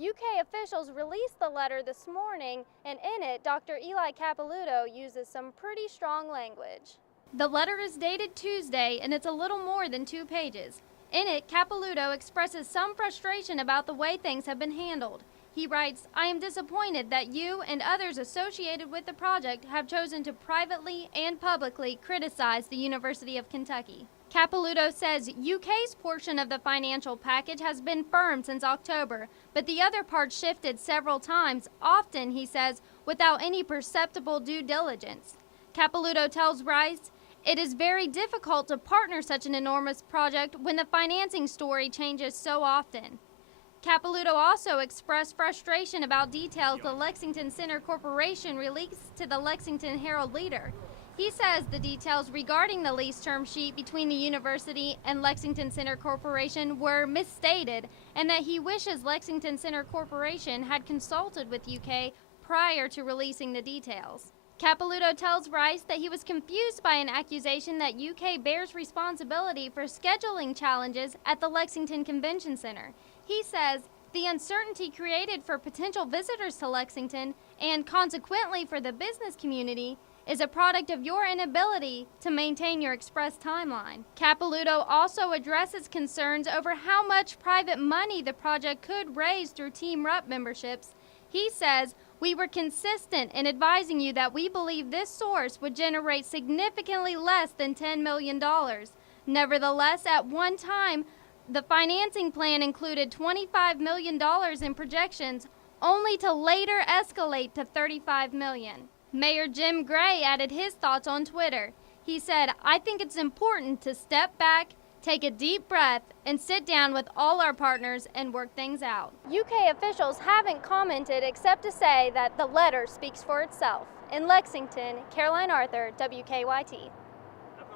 UK officials released the letter this morning, and in it, Dr. Capilouto uses some pretty strong language. The letter is dated Tuesday, and it's a little more than 2 pages. In it, Capilouto expresses some frustration about the way things have been handled. He writes, "I am disappointed that you and others associated with the project have chosen to privately and publicly criticize the University of Kentucky." Capilouto says UK's portion of the financial package has been firm since October, but the other part shifted several times, often, he says, without any perceptible due diligence. Capilouto tells Rice, "It is very difficult to partner such an enormous project when the financing story changes so often." Capilouto also expressed frustration about details the Lexington Center Corporation released to the Lexington Herald-Leader. He says the details regarding the lease term sheet between the university and Lexington Center Corporation were misstated, and that he wishes Lexington Center Corporation had consulted with UK prior to releasing the details. Capilouto tells Rice that he was confused by an accusation that UK bears responsibility for scheduling challenges at the Lexington Convention Center. He says, "The uncertainty created for potential visitors to Lexington, and consequently for the business community, is a product of your inability to maintain your express timeline." Capilouto also addresses concerns over how much private money the project could raise through Team Rupp memberships. He says, "We were consistent in advising you that we believe this source would generate significantly less than $10 million. Nevertheless, at one time, the financing plan included $25 million in projections, only to later escalate to $35 million. Mayor Jim Gray added his thoughts on Twitter. He said, "I think it's important to step back, take a deep breath, and sit down with all our partners and work things out." UK officials haven't commented except to say that the letter speaks for itself. In Lexington, Caroline Arthur, WKYT.